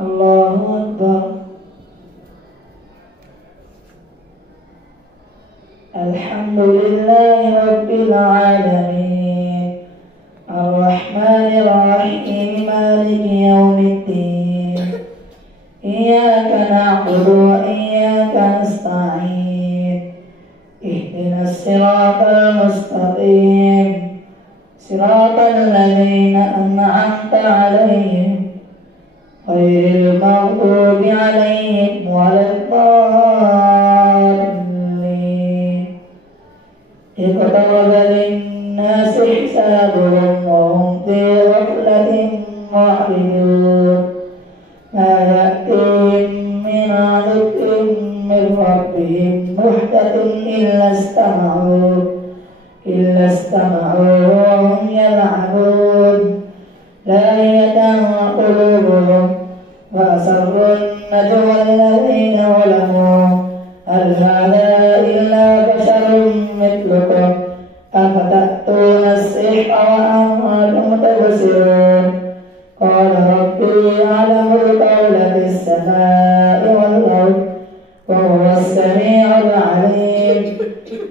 الله أكبر. الحمد لله رب العالمين الرحمن الرحيم مالك يوم الدين إياك نعبد وإياك نستعين اهدنا الصراط المستقيم صراط الذين أنعمت عليهم غير المغضوب عليهم ولا الضالين. اقترب للناس حسابهم وهم في غفلة معرضون ما يأتيهم من ذكر من ربهم محدث إلا استمعوا وهم يلعبون لاهية قلوبهم وأسروا النجوى الذين ظلموا هل هذا إلا بشر مثلكم أفتأتون السحر وأنتم تبصرون قال ربي يعلم القول في السماء والأرض وهو السميع العليم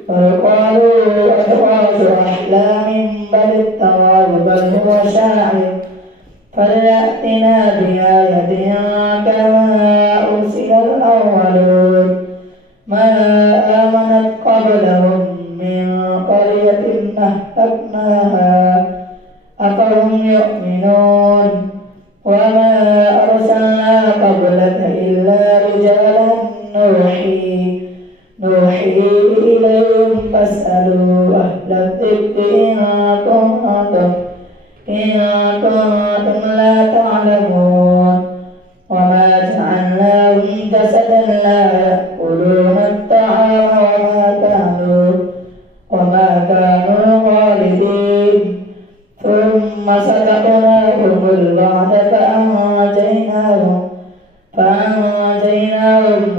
وقالوا أضغاث أحلام بل افتراه بل هو شاعر فليأتنا بآية كما أرسل الأولون ما آمنت قبلهم من قرية أهلكناها أفهم يؤمنون وما أرسلنا قبلك إلا رجالا نوحي إليهم فاسألوا أهل الذكر إن كنتم لا تعلمون وما جعلناهم جسدا لا يأكلون الطعام وما كانوا خالدين ثم صدقناهم الوعد فأنجيناهم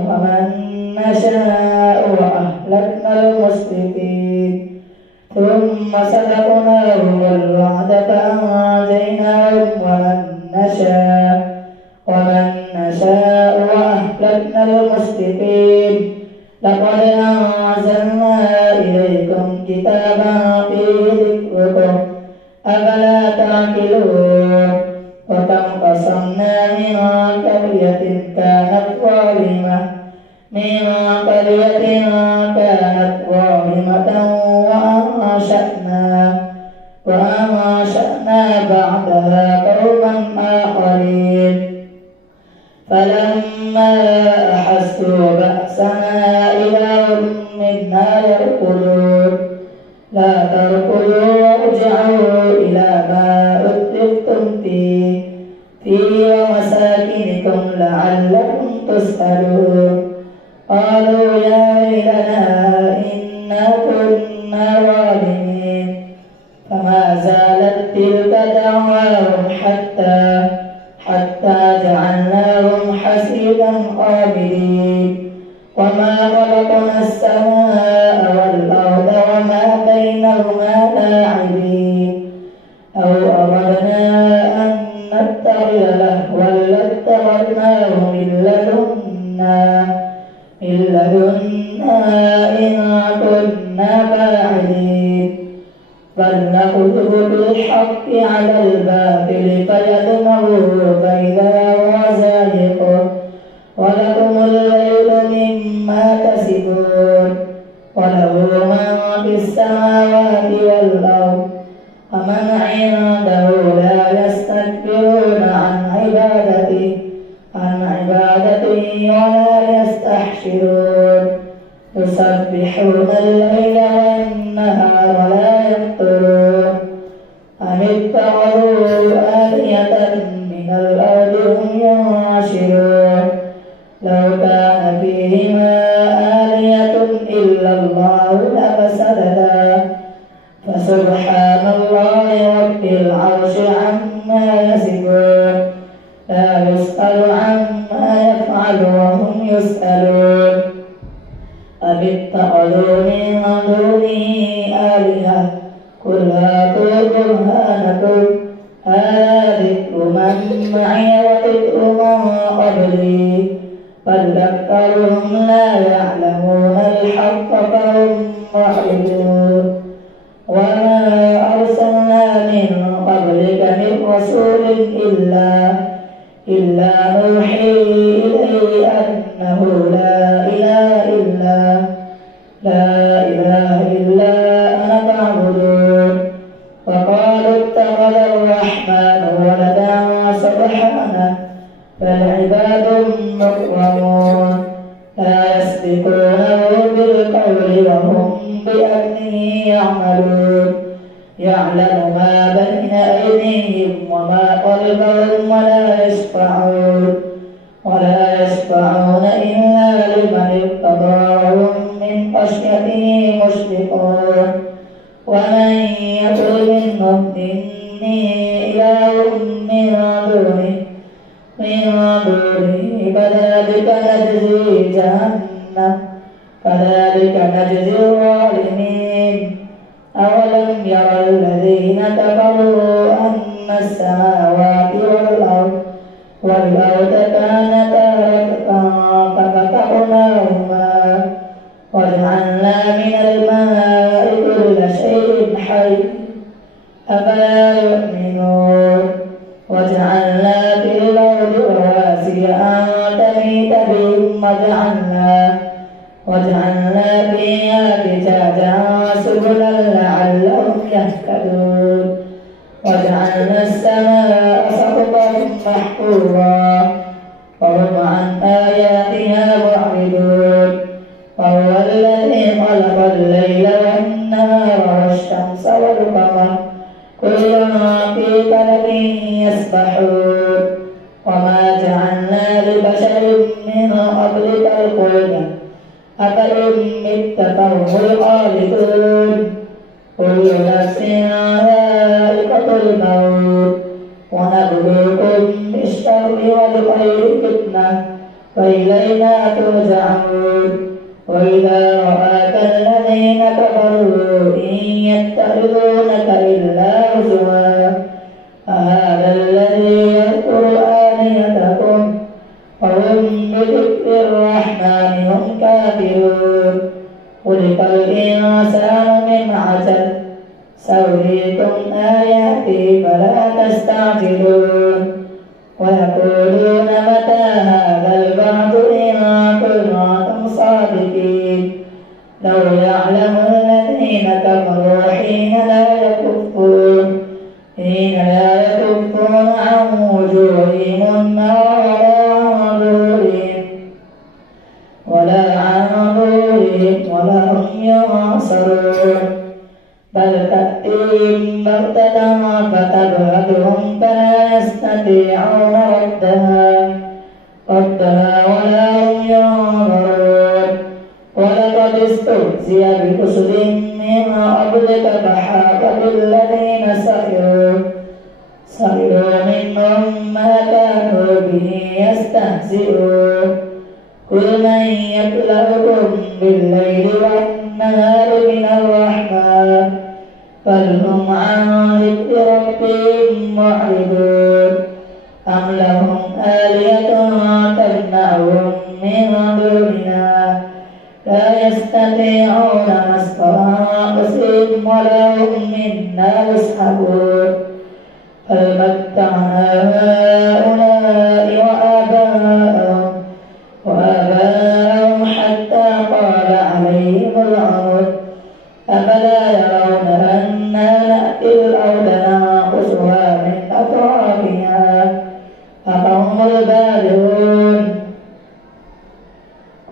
ومن نشاء وأهلكنا المسرفين ثم صدقناهم الوعد فأنجيناهم ومن نشاء وأهلكنا المسرفين لقد أنزلنا إليكم كتابا فيه ذكركم أفلا تعقلون وكم قصمنا من قرية كانت ظالمة وأنشأنا بعدها قوما آخرين فلما أحسوا بأسنا إذا هم منا يركضون لا تركضوا وارجعوا إلى ما أترفتم فيه ومساكنكم لعلكم تسألون قالوا يا ويلنا إنا كنا ظالمين فما زالت تلك دعواهم حتى جعلناهم حسيدا قابلين وما خلقنا السماء والأرض وما بينهما لاعبين أو أردنا أن نتخذ لهوا لاتخذناه من لدنا إن كنا فاعلين بل نقذف بالحق على الباطل فيدمغه فإذا هو زاهق ولكم الليل مما تسبون وله من في السماوات والأرض ومن عنده لا يستكبرون عن عبادته ولا يستحشرون يسبحون الليل والنهار لا يفترون أم اتخذوا آلهة من الأرض هم ينشرون لو كان فيهما آلهة إلا الله لفسدتا فسبحان الله رب العرش عما يصفون لا يسأل عما يفعل وهم يسألون أم اتخذوا من دونه آلهة قل هاتوا برهانكم هذا ذكر من معي وذكر من بل أكثرهم لا يعلمون الحق فهم معرضون وما أرسلنا من قبلك من رسول إلا نوحي إليه أنه لا إله إلا أنا فاعبدون وقالوا اتخذ الرحمن ولدا سبحانه بل عباد مكرمون لا يسبقونه بالقول وهم بأمره يعملون يعلم ما بين أيديهم وما خلفهم ولا يشفعون إلا لمن ارتضى وهم من خشيته مشفقون ومن يقل منهم إني إله من دونه كذلك نجزي الظالمين أولم يرى الذين كفروا أن السماوات والأرض كانتا رتقا ففتقناهما وجعلنا من الماء كل شيء حي أفلا يؤمنون وجعلنا في الأرض رواسي أن تميد بهم وجعلنا فيها فجاجا سبلا لعلهم يهتدون وجعلنا السماء سقفا محفوظا وهم عن آياتها معرضون وهو الذي خلق الليل والنهار والشمس والقمر كل في فلك يسبحون وما جعلنا لبشر من قبلك الخلد أفإن مت فهم الخالدون كل نفس ذائقة الموت ونبلوكم بالشر والخير فتنة وإلينا ترجعون وإذا رآك الذين كفروا إن يتخذونك إلا هزوا أهذا الذي يذكر آلهتكم وهم بذكر الرحمن هم كافرون خلق الإنسان من عجل سأريكم آياتي فلا تستعجلون ويقولون متى هذا البعث إن كنتم صادقين لو يعلم الذين كفروا حين لا يكفون عن وجوههم النار ولا عن ظهورهم ولا هم ينصرون بل تأتيهم بغتة فتبهتهم فلا يستطيعون ردها ولا هم ينظرون ولقد استهزئ برسل من قبلك فحاق بالذين سخروا منهم ما كانوا به يستهزئون قل من يكلؤكم بالليل والنهار من الرحمن بل هم عن ذكر ربهم معرضون أم لهم آلهة تمنعهم من دوننا لا يستطيعون نصر أنفسهم ولا هم منا يصحبون بل متعنا هؤلاء وآباءهم حتى طال عليهم العمر أفلا يرون أنا نأتي الأرض ننقصها من أطرافها أفهم البالغون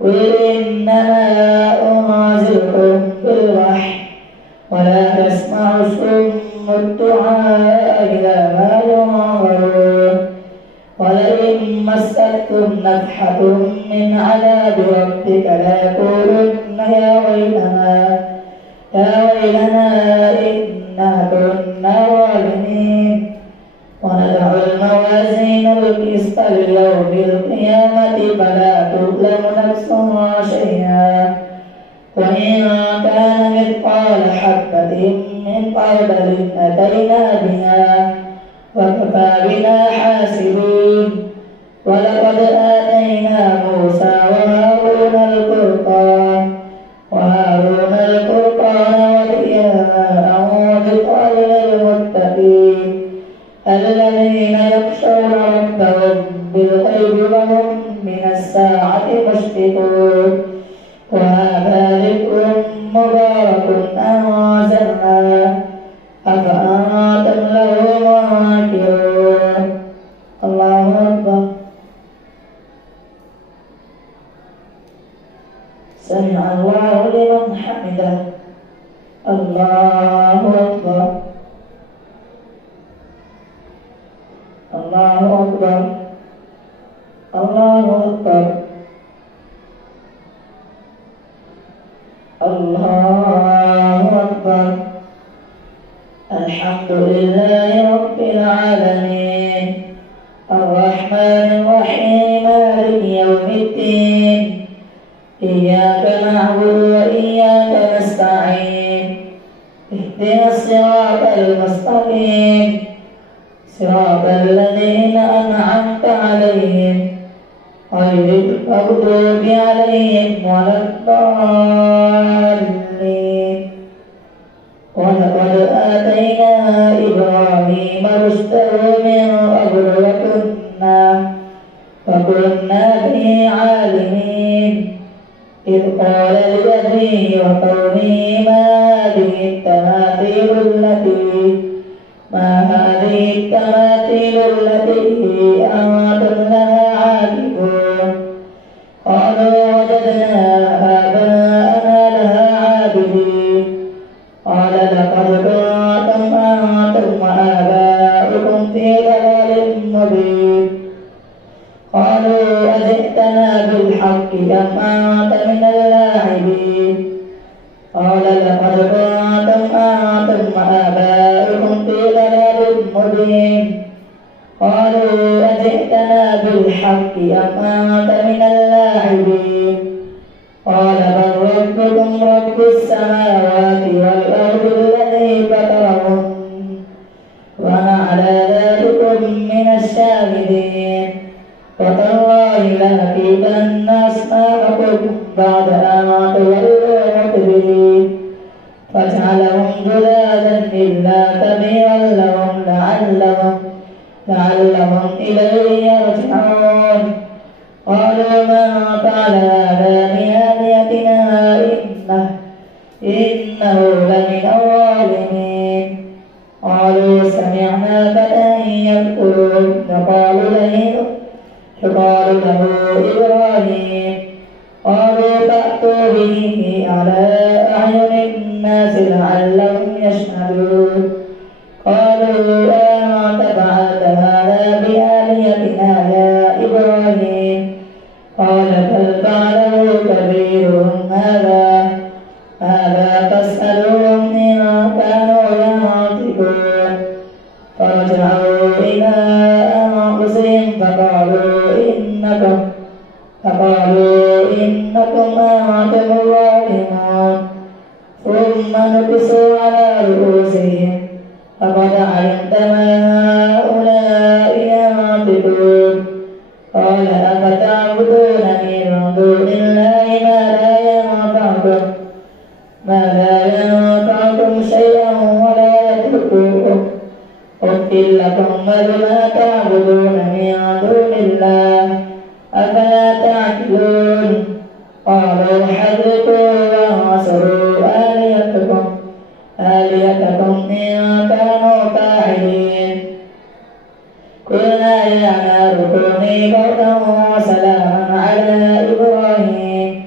قل إنما أنذركم بالوحي ولا تسمع الصم الدعاء إذا ما ينظرون ولئن مستكم نفحة من عذاب ربك ليقولن يا ويلنا إنا كنا ظالمين ونضع الموازين القسط ليوم القيامة فلا تظلم نفس شيئا وإن كان مثقال حبة من خردل أتينا بها وكفى بنا حاسبين ولقد آتينا موسى أكبر الله أكبر الله أكبر الحمد لله رب العالمين الرحمن الرحيم مالك يوم الدين إياك نعبد وإياك نستعين اهدنا الصراط المستقيم صراط الذين أنعمت عليهم غير المغضوب عليهم ولا الضالين ولقد آتينا إبراهيم رشده من قبل وكنا به عالمين إذ قال لأبيه وقومه ما هذه التماثيل التي أنتم لها عاكفون قالوا وجدنا آباءنا لها عابدين قال لقد كنتم أنتم وآباؤكم في ضلال مبين قالوا أجئتنا بالحق أم أنت من اللاعبين قال لقد كنتم أنتم وآباؤكم في ضلال مبين قالوا أجئتنا بالحق أم أنت من اللاعبين قال بل ربكم رب السماوات والأرض الذي فطرهن وأنا على ذلك من الشاهدين وتالله لنكيدن أصنامكم بعد أن تولوا مدبرين فجعلهم جذاذا إلا كبيرا لهم لعلهم إليه يرجعون قالوا من فعل هذا بآلهتنا إنه لمن الظالمين قالوا سمعنا فتى يذكرهم يقال له إبراهيم قالوا فأتوا به على أعين الناس لعلهم يشهدون قالوا أنت فعلت هذا بآلهتنا يا إبراهيم قال بل فعله كبيرهم هذا فاسألوهم إن كانوا ينطقون فرجعوا إلى أنفسهم فقالوا إنكم أنتم الظالمون ثم نكسوا على رؤوسهم فقد علمت ما هؤلاء ينطقون قال أفتعبدون من دون الله ما لا ينفعكم شيئا ولا يضركم أحل لكم ولما تعبدون من دون الله أفلا تعقلون قالوا حرقوا وانصروا آلهتكم إن كانوا فاعلين قلنا يا نار كوني بردا وسلاما على إبراهيم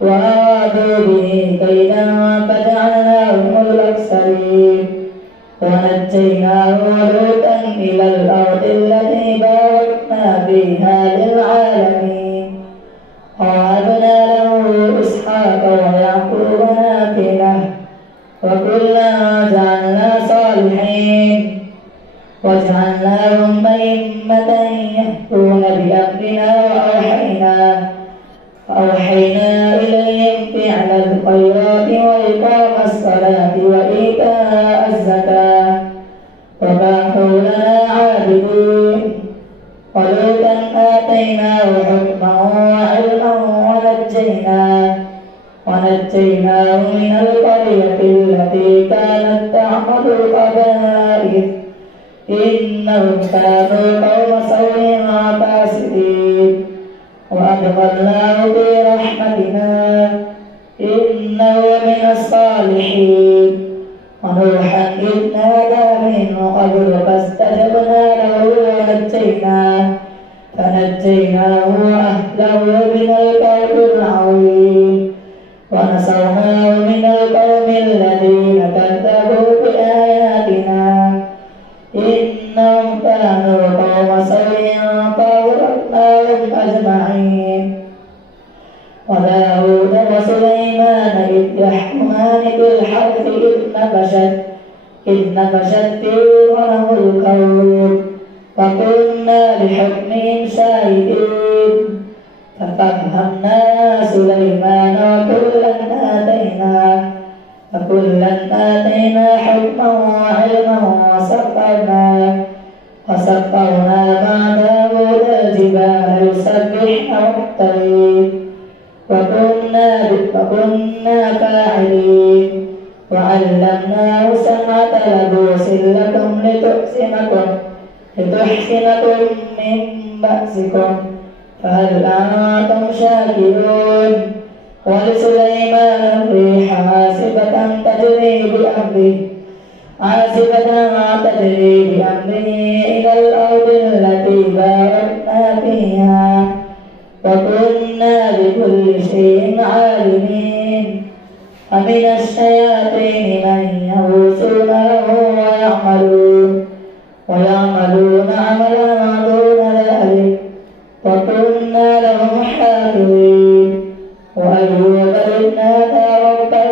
وأرادوا به كيدا فجعلناهم الأخسرين ونجيناه ولوطا إلى الأرض التي باركنا فيها للعالمين ووهبنا له إسحاق ويعقوب نافلة وكلا جعلنا صالحين وجعلناهم أئمة يهدون بأمرنا وأوحينا إليهم فعل الخيرات وإقام الصلاة وإيتاء الزكاة وكانوا لنا عابدين ولوطا آتيناه حكما وعلما ونجيناه من القرية التي كانت تعمل الخبائث إنهم كانوا قوم سوء فاسقين وأدخلناه في رحمتنا إنه من الصالحين ونوحا إذ نادى من قبل فاستجبنا له فنجيناه وأهله من الكرب العظيم ونصرناه من القوم الذين كذبوا بآياتنا إنهم كانوا قوم بحكمهم شاهدين ففهمنا سليمان وكلا آتينا حكما وعلما وسخرنا مع داود الجبال يسبحن والطير وكنا فاعلين وعلمناه صنعة لبوس لكم لتحسنكم من بأسكم فهل أنتم شاكرون ولسليمان الريح عاصفة تجري بأمره إلى الأرض التي باركنا فيها وكنا بكل شيء عالمين ومن الشياطين من يغوصون له ويعملون عملا دون ذلك وكنا لهم حافظين وأيوب إذ نادى ربه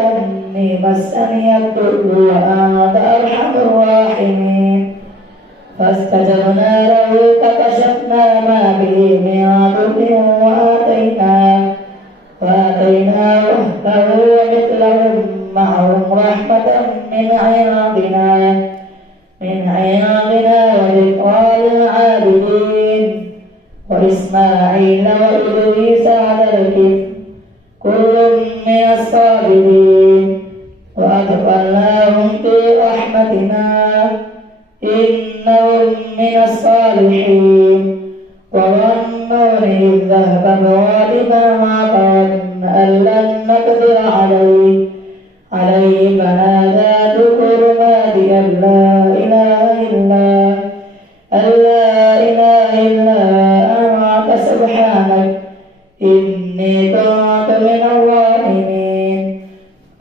أني مسني الضر وأنت أرحم الراحمين فاستجبنا له فكشفنا ما به من ضر وآتيناه أهله ومثلهم معهم رحمة من عندنا وذكرى للعابدين وإسماعيل وإدريس على الكفر كل من الصابرين وأدخلناهم في رحمتنا إنهم من الصالحين وظنوا إذ ذهب مغاضبا وظن أن لن نقدر عليه فنادى في الظلمات أن لا إله إلا أنت سبحانك إني كنت من الظالمين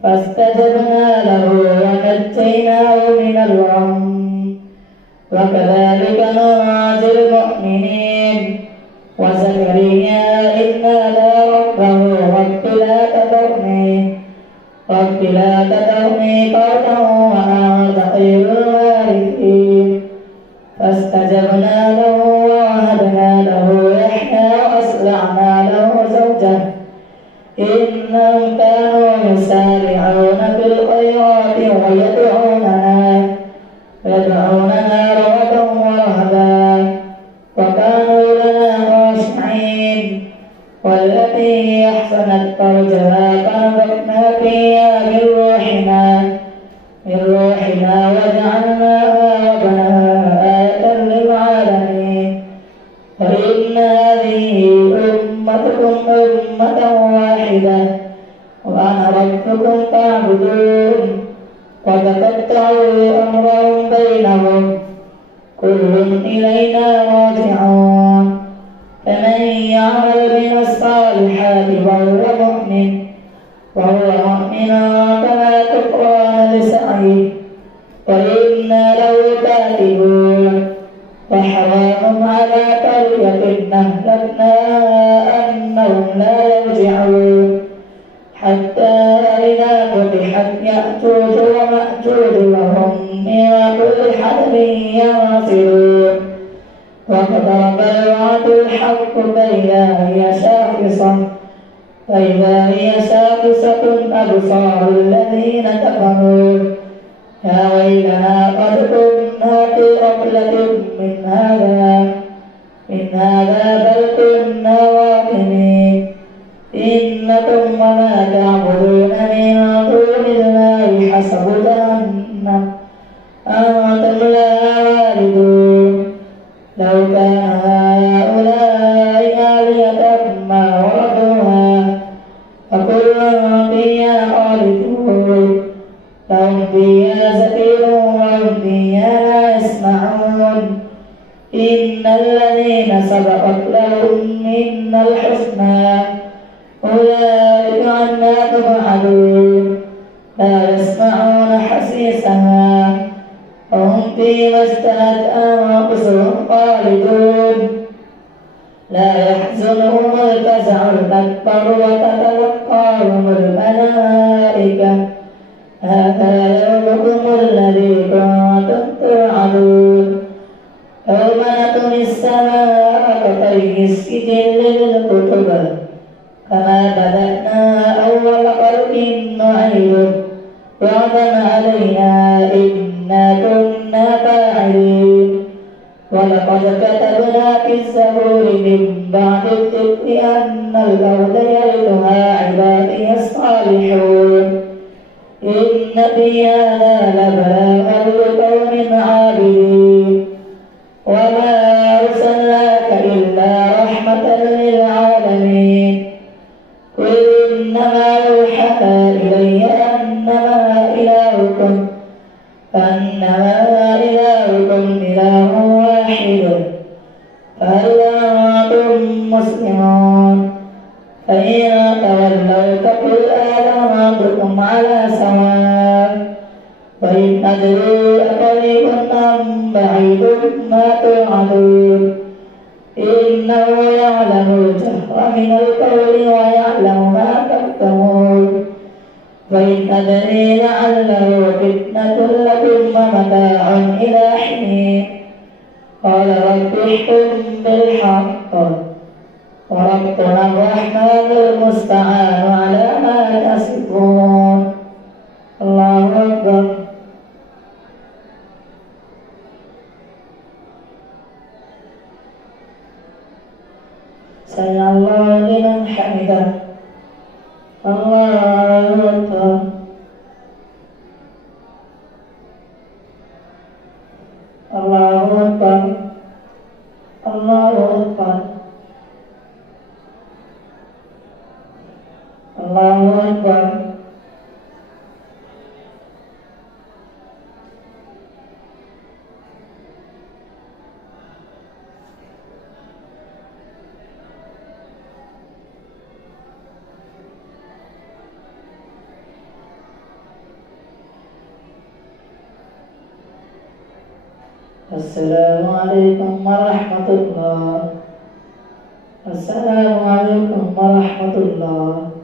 فاستجبنا له ونجيناه من الغم وكذلك ننجي المؤمنين وزكريا إذ نادى ربه رب لا تذرني فردا وأنت خير الوارثين فاستجبنا له ووهبنا له يحيى وأصلحنا له زوجه إنهم كانوا يسارعون في الخيرات ويدعوننا رغبا ورهبا وكانوا لنا خاشعين والتي أحسنت فرجها فنفخنا فيها من روحنا وجعلناها وابنها آية للعالمين وإن هذه أمتكم أمة واحدة وأنا ربكم فاعبدون وتقطعوا أمرهم بينهم كل إلينا راجعون فمن يعمل من الصالحات وهو مؤمن فلا كفران لسعيه وإنا له كاتبون وحرام على قرية أهلكناها أنهم لا يرجعون حتى إذا فتحت يأجوج ومأجوج وهم من كل حدب ينصرون واقترب الوعد الحق فإذا هي شاخصة أبصار الذين كفروا يا ويلنا قد كنا في غفلة من هذا بل كنا واهمين إنكم وما تعبدون من دون الله حسب جهنم أنتم لها واردون لو كان هؤلاء آلهة ما وردوها وكل فيها خالدون لهم فيها زفير وهم فيها لا يسمعون إن الذين سبقت لهم منا الحسنى أولئك عنها تبعدون لا يسمعون حسيسها وهم فيما اشتهت أنفسهم خالدون لا يحزنهم الفزع الأكبر وتتلقاهم الملائكة هذا يومكم الذي كنتم توعدون يوم نطوي ولقد كتبنا في الزبور من بعد الذكر أن الأرض يرثها عبادي الصالحون إن في هذا لبلاغا لقوم عابدين وما أرسلناك إلا رحمة للعالمين قل إنما يوحى إلي أنما إلهكم إله واحد فهل أنتم مسلمون فإن تولوا فقل آذنتكم على سواء وإن أدري أقريب أم بعيد ما توعدون إنه يعلم الجهر من القول ويعلم ما تكتمون وإن أدري لعله فتنة لكم ومتاع إلى حين قال رب احكم بالحق وربنا الرحمن المستعان على ما تصفون الله أكبر سمع الله لمن حمده الله أكبر الله أكبر الله أكبر الله أكبر السلام عليكم ورحمة الله. السلام عليكم ورحمة الله.